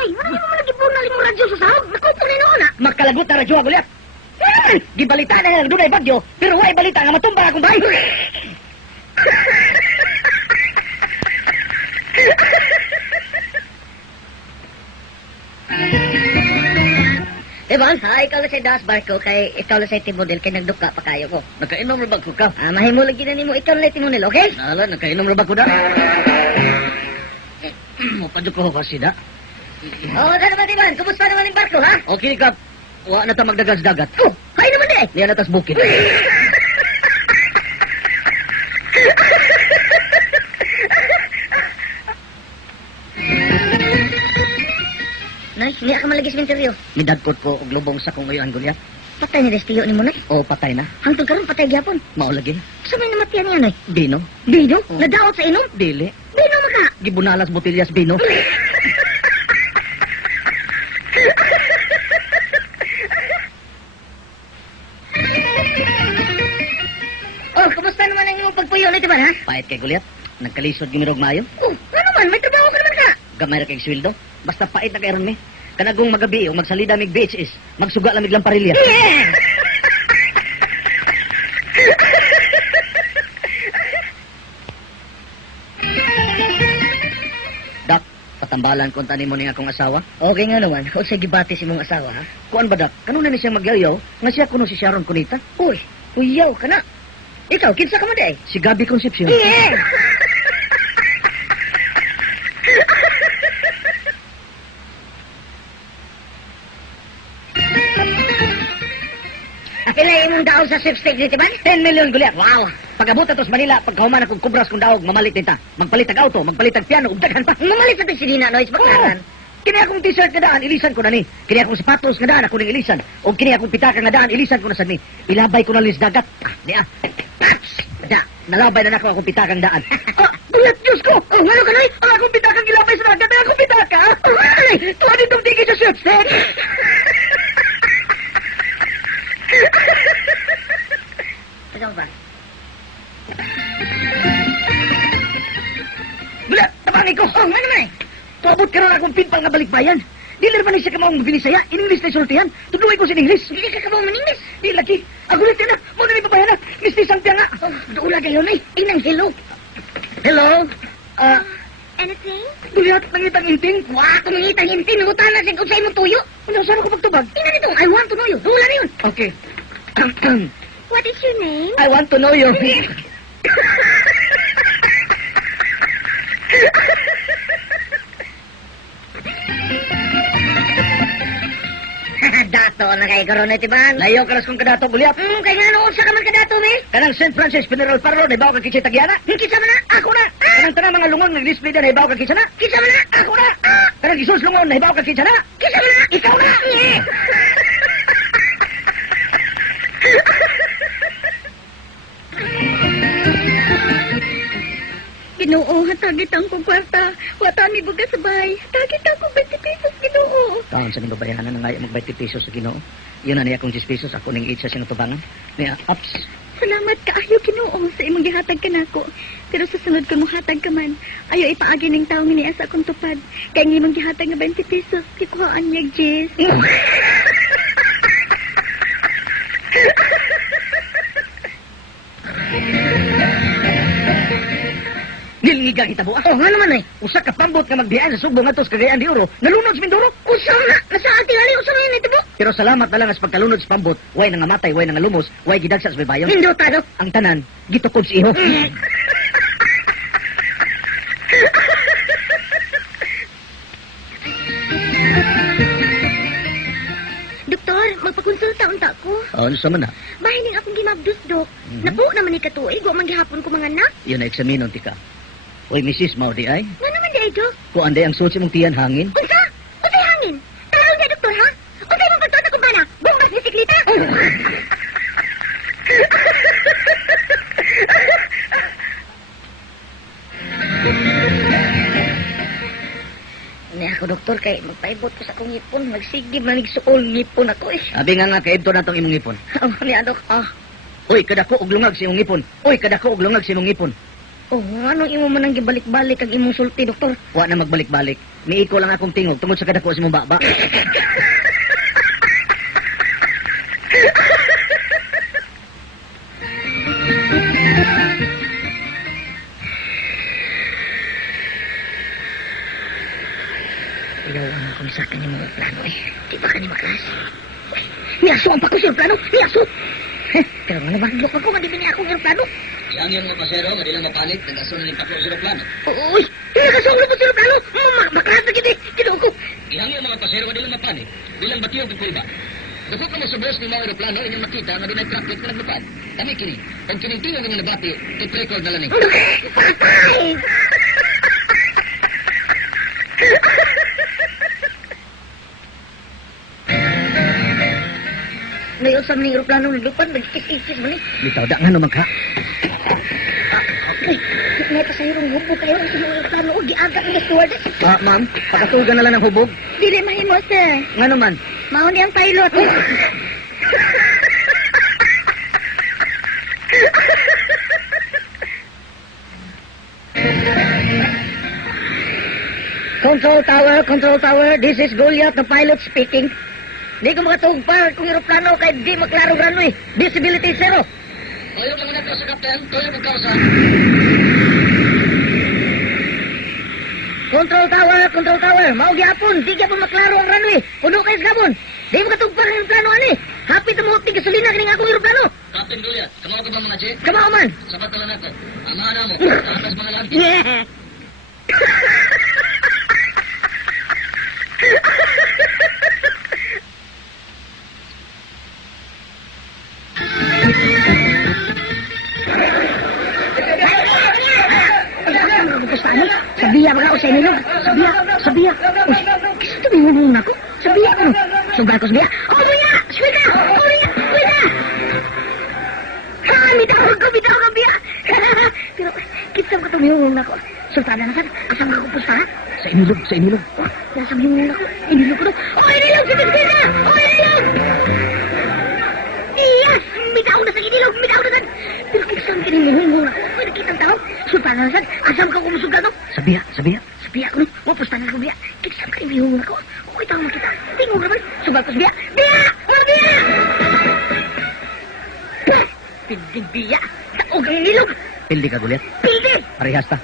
Ay, wala mo lagi po naling mo radyo sa sahog. Nakupo na noon, ah. Makalagot na radyo ako liap. Gibalita na nga dunay bagyo, pero way balita nga matumba akong bahay. Iban, ikaw na sa das barko, kay ikaw na sa timodel, kay nagduka pa kayo ko. Nakainom ra ba ko ka? Mahimo lagi na nimo, ikaw na timodel, okay? Ala, nakainom ra ba ko da? Mapadyo ko kasi da. Oo, na naman, Iban. Kumusta naman yung barko, ha? Okay, Kap. Wa na ta magdagas dagat. Oh, kayo naman eh. Niya na tas bukid. Nay, hindi ka malagis minteryo. Midadkot ko og lubong sa kong uyan gulya. Patay ni Destiyo ni mo, Nay. O patay na. Hangtod karon patay gyapon. Mao lagi. Sa may namatian niya, Nay. Bino. Bino? Oh. Nadaot sa inom? Dili. Bino maka. Gibunalas botellas bino. Oh, kumusta naman ang iyong pagpuyo na, Iban, ha? Pahit kay gulyat. Nagkalisod gimirog maayo. Oh, ano naman? May trabaho ka naman ka. Gamay ra kay sweldo. Basta pait na kay ron mi. Kanagong magabi o magsalida mig BHS. Magsuga lamig lang parilya. Yeah! Dak, patambalan ko tani mo ning akong asawa. Okay nga naman. O sige, bati si mong asawa, ha? Kuan ba dak? Kanuna ni siya magyayaw nga siya kuno si Sharon Cunita. Uy, uyaw ka na. Ikaw, kinsa ka mo di? Si Gabi Concepcion. Yeah! Apilay mong daw sa sweepstakes dito, Iban? 10 million gulyat. Wow. Pag-abot atos Manila, pagkahuman akong kubras kong daog, mamalit din ta. Magpalit tag auto, magpalit tag piano, ug daghan pa. Mamalit sa Sinina, Noise, baklaran. Kini akong t-shirt nga daan, ilisan ko na ni. Kini akong sapatos nga daan, ako ning ilisan. O kini akong pitaka nga daan, ilisan ko na sa ni. Ilabay ko na lis dagat. Di ah. Da, nalabay na nako akong pitakang daan. Bulat, Diyos ko! Oh, ano ka, Noy? Ang akong pitakang ilabay sa dagat, ay akong pitaka. Ay, tuwa ditong tiki sa sweepstek. Ikaw ba? Wala, tabangin ko. Oh, ano naman eh? Tuabot ka rin akong pinpang nga balikbayan. Dili man siya kamawang binisaya, in English na sultihan. Tudluay ko sa English. Hindi ka kabaw maningis. Di lagi. Ako rin na. Mo na ni babayan na. Mistis ang tiyan nga. Oh, doon lang kayo, Noy. Inang hello. Hello? Anything? Guliat, nangitang inting. Wah, kumingitang hinti. Nangutan na siya kung sa'yo mo tuyo. Ano, saan ako magtubag? Ina nitong, I want to know you. Dula na yun. Okay. What is your name? I want to know you. Dato na kay karon iti ban. Layo ka kong kadato, guliat. Kay nga noon sa kaman kadato mi. Kanang St. Francis Funeral Parlor, naibaw ka kitsi tagyana. Kisa man na. Ako na. Kanang tanang mga lungon, nag-display na, naibaw ka kitsa na. Kisa man na. Ako na. Kanang isus lungon, naibaw ka kitsa na. Kisa man na. Ikaw na. Ginoo, hatagit ang kong kwarta. Wata mi buga sa bahay. Hatagit ang kong 20 pesos, Ginoo. Taon sa nang babayanan na nga mag 20 pesos sa Ginoo. Yun na niya akong 10 pesos, ako ning 8 sa siyang tubangan. Niya, ups. Salamat kaayo, Ginoo, sa imong gihatag ka nako. Pero sa sunod ko mo hatag ka man, ayo ipaagi ning taong niya sa akong tupad. Kaya ng imong gihatag nga 20 pesos, ikuhaan niya, Jess. Nilngiga kita buak. Oh, nga naman eh. Usa ka pambot nga magbiyan sa Subo ngadto sa Cagayan de Oro. Nalunod sa Mindoro. Usaw na, nasaan tingali, usaw na yun ito po. Pero salamat na lang sa pagkalunod sa pambot, way nangamatay, way nangalumos, way gidagsa sa babayon. Hindi tado. Ang tanan, gitukod sa iho. Doktor, magpakonsulta unta ko. Ano sa man na? Bahay ning akong gimabdus, Dok. Napo naman ni katuig, wa man gihapon ko mga anak. Yun na eksaminon tika. Oy, Mrs. Mao di ay. Nga naman di ay, Dok. Kung anday ang suot sa mong tiyan hangin. Unsa? Unsay hangin? Tanaw niya, Doktor, ha? Unsay mong pagtuot akong bana? Bungas bisikleta? Ni ako, Doktor, kay magpaibot ko sa akong ngipon. Magsigib, manigsuol ngipon ako eh. Abi nga kaibto na tong imong ipon. Oh, ni Dok, ah. Oy, kadako og lungag sa imong ipon. Oy, kadako og lungag sa imong ipon. Oh, ano imo man ang gibalik-balik ang imong sulti, doktor? Wa na magbalik-balik. Miiko lang akong tingog tungod sa kadako sa imong baba. Ilaw ang kung sa kanya mga plano eh. Di ba kanya maklas? Niyaso ang pakus yung plano! Niyaso! Pero ano ba? Lok ako nga di bini akong yung plano. Yang yung mga pasero, nga di lang mapanik, nag-asun ng paklo sa plano. Uy! Tinakasong lupot yung plano! Maklas na gini! Kinuha ko! Yang yung mga pasero, nga di lang mapanik, di lang batiyo ng kulba. Dukot naman sa boss ni mga aeroplano, inyong makita nga di may traffic na naglupad. Kami kini, kung kining-tingog nga nabati, tip record na lang eh. Patay! Ngayon sa mga aeroplano naglupad, nagkis-ikis man eh. Bitaw da nga naman ka. Ay, may pasahirong hubo kayo ang mga aeroplano o giagak ng stewardess. Ma'am, pakatugan na lang ng hubog. Dili mahimo, sir. Nga naman. Mauni ang pilot. Control tower, this is Goliath, the pilot speaking. Di ko makatugpar kung aeroplano kahit di maklaro grano eh. Visibility zero. Toyo lang na sa kapten, toyo ng kausa. Control tower, mao gyapon, di gyapon maklaro ang runway. Puno kayo sa gabon. Di mo katugpar ang aeroplano ani. Happy to mo tig gasolina kining akong aeroplano. Captain Goliath, kamo ka ba mga Che? Kamao man. Sabat na lang ako. Amahan na mo, atas mga lanti. Yeah. Sabiya ba ako sa inyo? Sabiya. Gusto mo nung ako? Sabiya ko. Sugal ko sabiya. Oh, buya! Swika! Oh, buya! Swika! Ha! Bitaw ko, biya! Pero, kita ko tumingong ako. Sultana na ka. Asang ako pusta, ha? Sa inulog. Nasa mingong ako. Inilog ko to. Oh, inilog! Sinisina! Oh, inilog! Yes! Bitaw na sa inilog! Bitaw na sa... Pero kisang kinimingong ako. May nakitang tao. Sultana na sa... Asang ka kumusugal, no? Sabiya. Sabiya ko, no? Pusta na ako, biya. Kisang kinimingong ako. Okay, tao makita. Tingong naman. Sugal ko sa biya. Biya! Wala biya! Pindig biya. Taog ang inilog. Pildi ka, Goliath. Pindig! Parehas ta.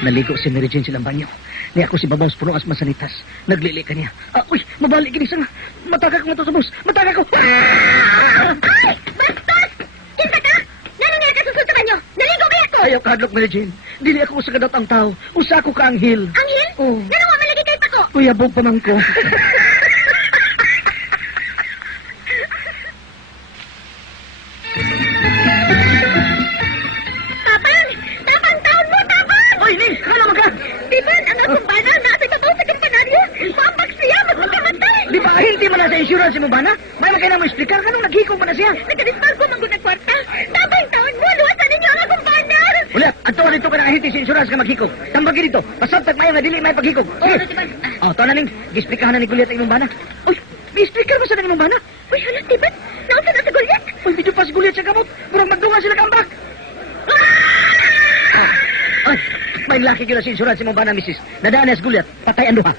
Naligo si Mary Jane silang banyo. Ni ako si Babaws puno as masanitas. Naglili ka niya. Uy, mabalik gini sa nga. Mataka ko nga to sa bus. Mataka ko. Ay! Bastos! Kinsa ka? Nanong nga kasusul sa banyo? Naligo kaya ko? Ayaw kadlok, Mary Jane. Dili ako sa kadatang tao. Usa ako ka anghel. Anghel? Oh. Nanong nga malagi kay Pako? Uy, abog pa man ko. Tapang taon mo, tapang! Uy, Ning! Kala mo ka? Diban, ang akong bana, nasa tabaw sa kampanaryo. Mambag siya, magpakamatay. Di ba, hindi mo na sa insurance mo ba na? May magkaya mo explicar. Kanong naghikong mo na siya? Nagkadispar ko manggod ng kwarta. Tapang taon mo, luwasan ninyo ang akong bana. Ulit, ato dito ka nakahiti sa insurance ka maghikog. Tambagi dito. Pasabtag mayo nga dili may paghikog. Oh, Sige. Diban. To na ning, gisplikahan na ni Goliath ang imong bana. Uy, may speaker ba sa nang imong bana? Uy, halang, Diban. Nausa na sa gulyat. Uy, video pa si Goliath sa kamot. Murang magdunga sila kambak. Ay, may laki kila sa insurance imong bana, misis. Nadaan na si Goliath. Patay ang duha.